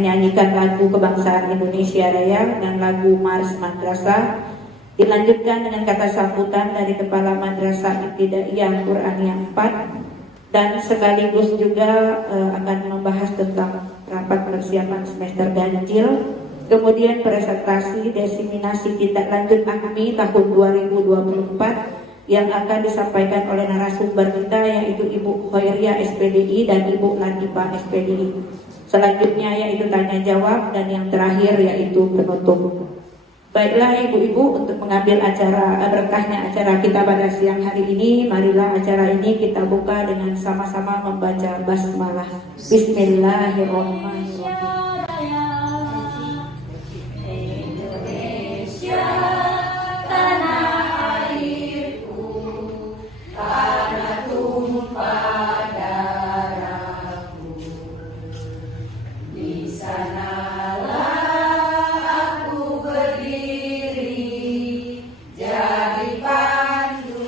menyanyikan lagu kebangsaan Indonesia Raya dan lagu Mars Madrasah, dilanjutkan dengan kata sambutan dari Kepala Madrasah Ibtidaiyah Qur'aniyah 4, dan sekaligus juga akan membahas tentang rapat persiapan semester ganjil, kemudian presentasi diseminasi tindak lanjut AKMI tahun 2024 yang akan disampaikan oleh narasumber kita, yaitu Ibu Khairiyah SPDI dan Ibu Latifah SPDI. Selanjutnya yaitu tanya jawab, dan yang terakhir yaitu penutup. Baiklah ibu-ibu, untuk mengambil berkahnya acara kita pada siang hari ini, marilah acara ini kita buka dengan sama-sama membaca basmalah. Bismillahirrahmanirrahim. Indonesia, tanah airku, tanah tumpah darahku, di sanalah aku berdiri jadi pandu.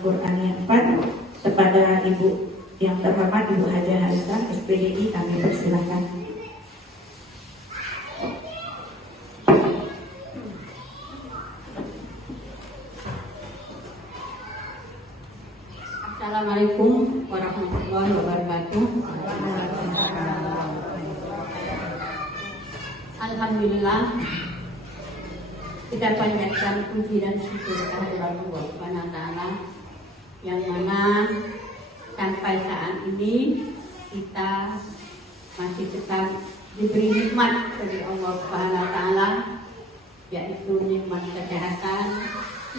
Qur'aniyah 4 kepada Ibu yang terhormat Ibu Hajah Harisah SPDI, kami persilakan. Assalamualaikum warahmatullahi wabarakatuh. Alhamdulillah, kita panjatkan puji dan syukur kehadirat Allah Subhanahu wa taala, yang mana sampai saat ini kita masih tetap diberi nikmat dari Allah Subhanahu wa taala, yaitu nikmat kesehatan,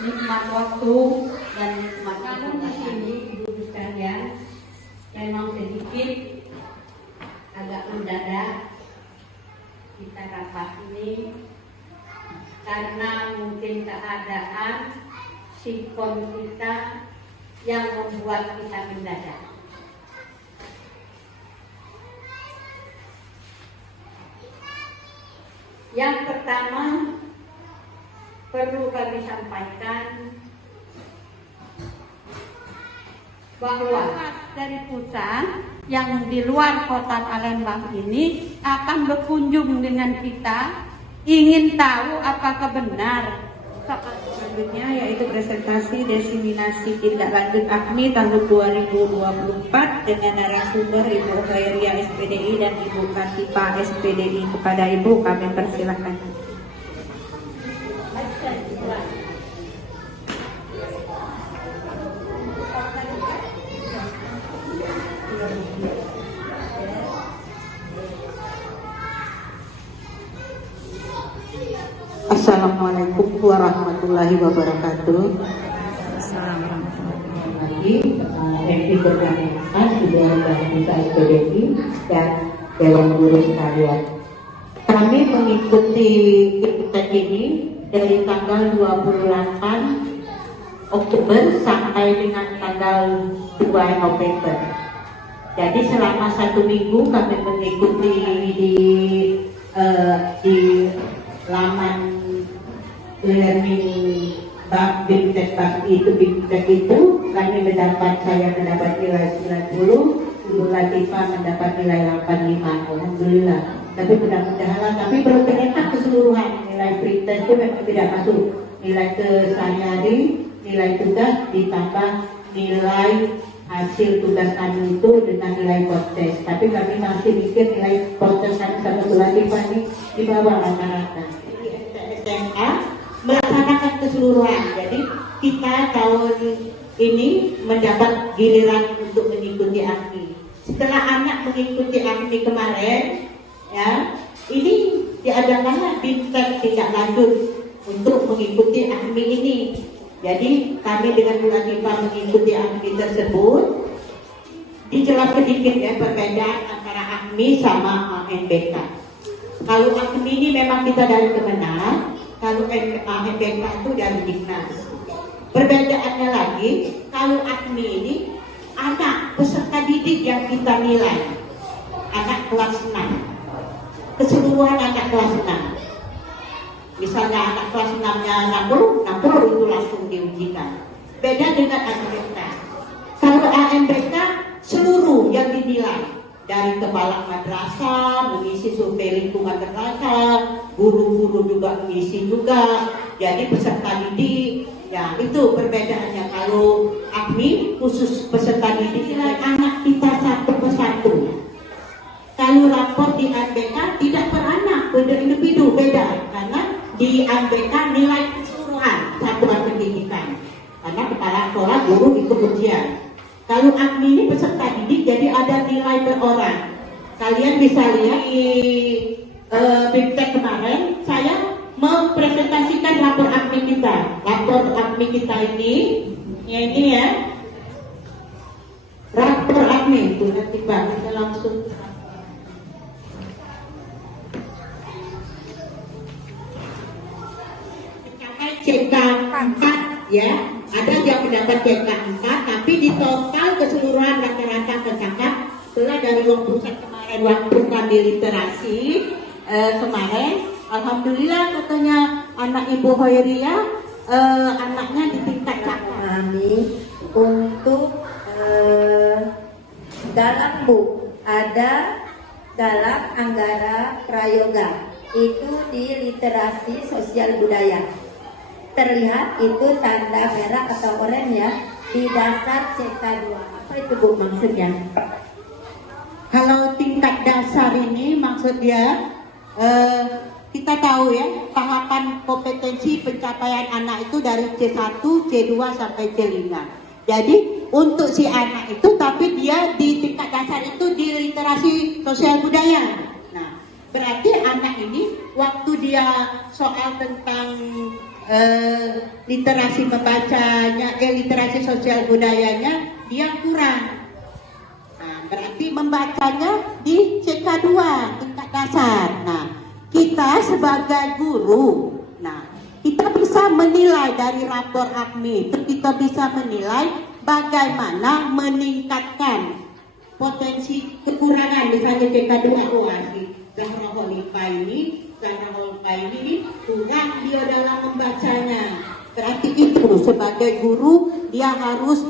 nikmat waktu, dan nikmat di sini ibu sekalian. Memang sedikit agak mendadak kita rapat ini karena mungkin keadaan sikon kita yang membuat kita mendadak. Yang pertama perlu kami sampaikan bahwa dari pusat yang di luar kota Palembang ini akan berkunjung dengan kita, ingin tahu apakah benar. Selanjutnya yaitu presentasi diseminasi tindak lanjut AKMI tahun 2024 dengan narasumber Ibu Khairiyah SPDI dan Ibu Latifah SPDI. Kepada Ibu kami persilakan. Assalamualaikum warahmatullahi wabarakatuh. Yang diperkenalkan sudah Bapak SPDI dan Dewan Guru sekalian. Kami mengikuti ikutan ini dari tanggal 28 Oktober sampai dengan tanggal 2 November. Jadi selama 1 minggu kami mengikuti di laman learning Bimtek itu kami saya mendapat nilai 90, Ibu Latifah mendapat nilai 85. Alhamdulillah. Tapi mudah-mudahan, tapi belum ternyata keseluruhan nilai pretest itu memang tidak masuk. Nilai kesehari, nilai tugas ditambah nilai hasil tugas kami itu dengan nilai kontes. Tapi kami masih mikir nilai kontes kami sama Bu Latifah ini di bawah rata-rata. SMA melaksanakan keseluruhan. Jadi kita tahun ini mendapat giliran untuk mengikuti AKMI. Setelah anak mengikuti AKMI kemarin, ya, ini diadakanlah Bimtek tindak lanjut untuk mengikuti AKMI ini. Jadi kami dengan Bu Latifah mengikuti AKMI tersebut. Dijelas sedikit ya perbedaan antara AKMI sama ANBK. Kalau AKMI ini memang kita dari Kemenang, kalau ANBK itu dari Dignas. Perbedaannya lagi, kalau AKMI ini anak peserta didik yang kita nilai, anak kelas 6, keseluruhan anak kelas 6. Misalnya anak kelas 6-nya 60 itu langsung diujikan. Beda dengan AMBK. Kalau AMBK seluruh yang dinilai, dari kepala madrasah mengisi survei lingkungan madrasah, guru-guru juga mengisi juga, jadi peserta didik. Ya itu perbedaannya. Kalau AKMI khusus peserta didik nilai anak kita satu persatu. Kalau rapor di AMBK tidak per anak, per individu beda, karena di AMBK nilai keseluruhan satuan pendidikan, karena kepala sekolah guru ikut ujian. Kalau AKMI ini peserta didik, jadi ada nilai per orang. Kalian bisa lihat di BIMTEK kemarin, saya mempresentasikan rapor AKMI kita. Rapor AKMI kita ini ya, rapor AKMI itu nanti Pak, kita langsung. CK 4 ya, ada yang mendapat CK 4, tapi di total keseluruhan rata-rata tercatat setelah dari pusat kemarin waktu kami literasi kemarin, alhamdulillah katanya anak Ibu Hoiria anaknya di tingkat kami untuk dalam Bu ada dalam Anggara Prayoga itu di literasi sosial budaya. Terlihat itu tanda merah atau oranye ya di dasar CK2. Apa itu Bu maksudnya? Kalau tingkat dasar ini maksudnya kita tahu ya, tahapan kompetensi pencapaian anak itu dari C1, C2 sampai C5. Jadi untuk si anak itu, tapi dia di tingkat dasar itu di literasi sosial budaya. Nah, berarti anak ini waktu dia soal tentang literasi membacanya, literasi sosial budayanya dia kurang. Nah, berarti membacanya di CK2 tingkat dasar. Nah, kita sebagai guru, nah kita bisa menilai dari rapor AKMI itu, kita bisa menilai bagaimana meningkatkan potensi kekurangan, misalnya CK2 Zahra Holika ini kurang dia dalam membacanya. Berarti itu sebagai guru dia harus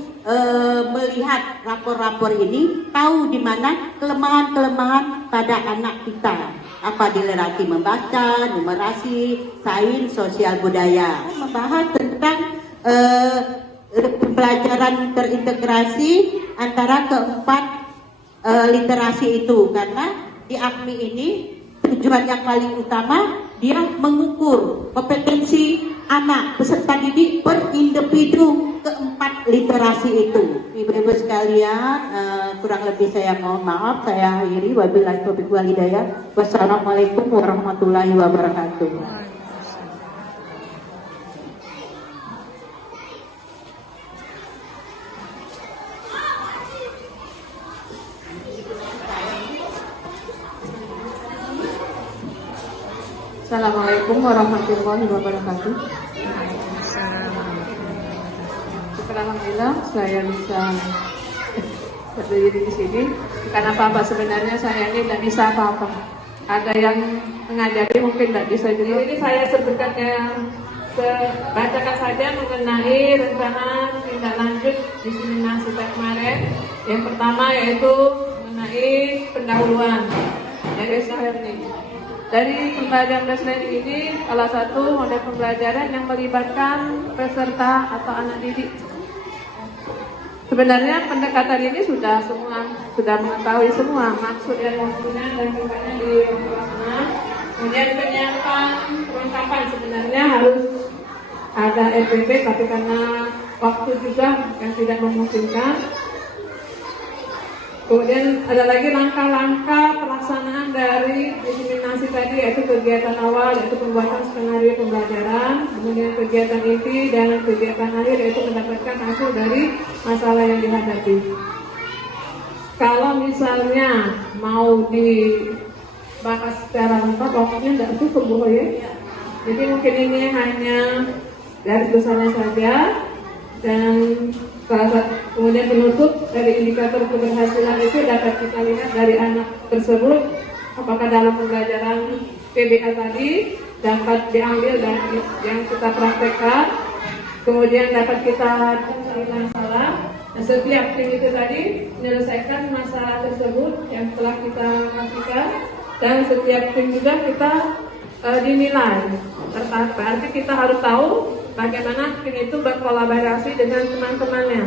melihat rapor-rapor ini, tahu di mana kelemahan-kelemahan pada anak kita. Apa di literasi membaca, numerasi, sains, sosial budaya. Membahas tentang pembelajaran terintegrasi antara keempat literasi itu, karena di AKMI ini tujuan yang paling utama dia mengukur kompetensi anak peserta didik per individu keempat literasi itu. Ibu-ibu sekalian, kurang lebih saya mohon maaf, saya akhiri. Wabillahi taufiq wal hidayah. Wassalamualaikum warahmatullahi wabarakatuh. Assalamualaikum warahmatullahi wabarakatuh. Alhamdulillah saya bisa berdiri di sini. Karena apa-apa sebenarnya saya ini tidak bisa apa-apa. Ada yang mengajari mungkin tidak bisa juga. Ini saya sebutkan bacakan saja mengenai rencana tindak lanjut diseminasi kemarin. Yang pertama yaitu mengenai pendahuluan. Jadi saya ini. Dari pembelajaran learning ini salah satu model pembelajaran yang melibatkan peserta atau anak didik. Sebenarnya pendekatan ini sudah mengetahui semua maksud dan maksudnya dan sifatnya di kelas. Kemudian penyiapan perlengkapan sebenarnya harus ada RPP, tapi karena waktu juga yang tidak memungkinkan. Kemudian ada lagi langkah-langkah pelaksanaan dari diseminasi tadi, yaitu kegiatan awal, yaitu pembuatan skenario pembelajaran, kemudian kegiatan inti dan kegiatan akhir, yaitu mendapatkan hasil dari masalah yang dihadapi. Kalau misalnya mau dibahas secara lengkap, waktunya tidak cukup Bu ya. Jadi mungkin ini hanya dari besarnya saja. Dan kemudian penutup dari indikator keberhasilan itu dapat kita lihat dari anak tersebut apakah dalam pembelajaran PBA tadi dapat diambil dari yang kita praktekkan, kemudian dapat kita cari masalah. Nah, setiap tim itu tadi menyelesaikan masalah tersebut yang telah kita kasihkan, dan setiap tim juga kita dinilai. Berarti kita harus tahu bagaimana tim itu berkolaborasi dengan teman-temannya.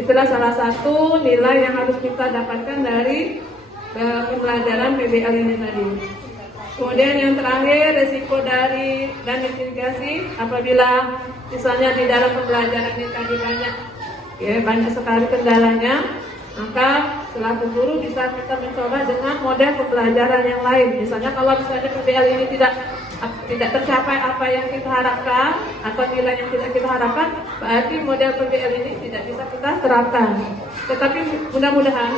Itulah salah satu nilai yang harus kita dapatkan dari pembelajaran PBL ini tadi. Kemudian yang terakhir, resiko dari dan mitigasi apabila misalnya di dalam pembelajaran ini tadi banyak sekali kendalanya, maka selaku guru bisa kita mencoba dengan model pembelajaran yang lain. Misalnya kalau misalnya PBL ini tidak tercapai apa yang kita harapkan atau nilai yang tidak kita harapkan, berarti model PBL ini tidak bisa kita terapkan. Tetapi mudah-mudahan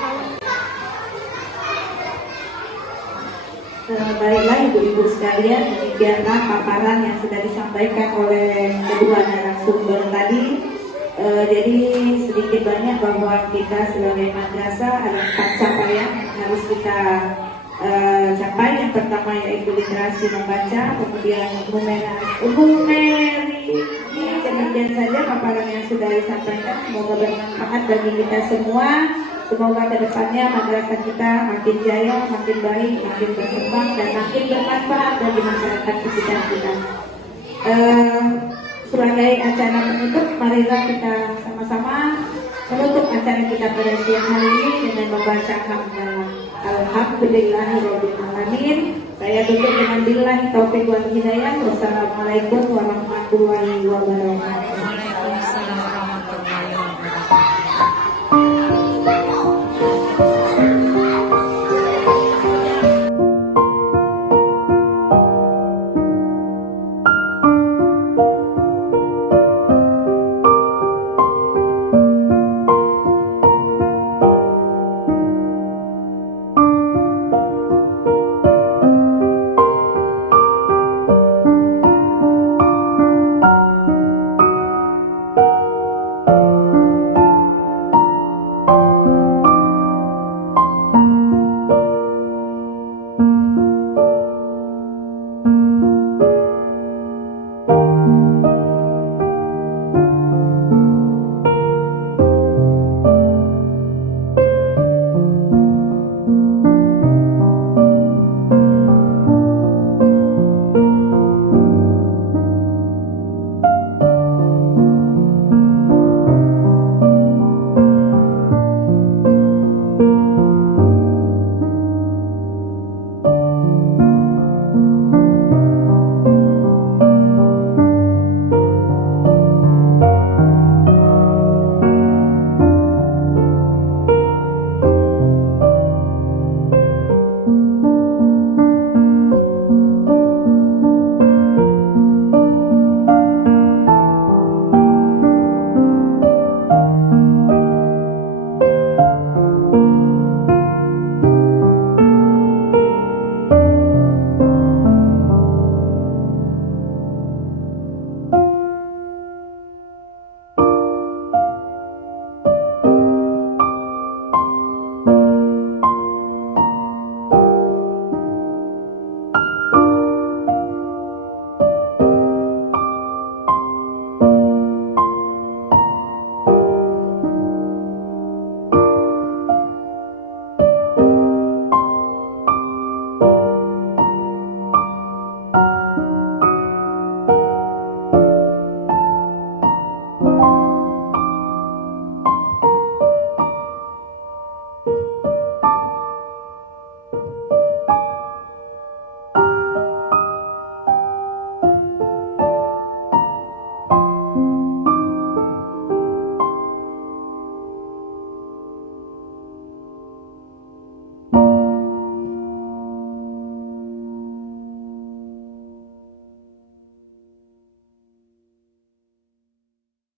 baiklah ibu-ibu sekalian, demikianlah paparan yang sudah disampaikan oleh kedua narasumber tadi. Jadi sedikit banyak bahwa kita sebagai madrasah ada 4 capaian yang harus kita capai. Yang pertama yaitu literasi membaca, kemudian numeri. Demikian saja paparan yang sudah disampaikan, semoga bermanfaat bagi kita semua. Semoga kedepannya madrasah kita makin jaya, makin baik, makin berkembang, dan makin bermanfaat bagi masyarakat sekitar kita. Sebagai acara penutup, marilah kita sama-sama menutup acara kita pada siang hari ini dengan membaca hamdalah. Alhamdulillahirabbil alamin. Saya tutup dengan billahi taufiq wal hidayah. Wassalamualaikum warahmatullahi wabarakatuh.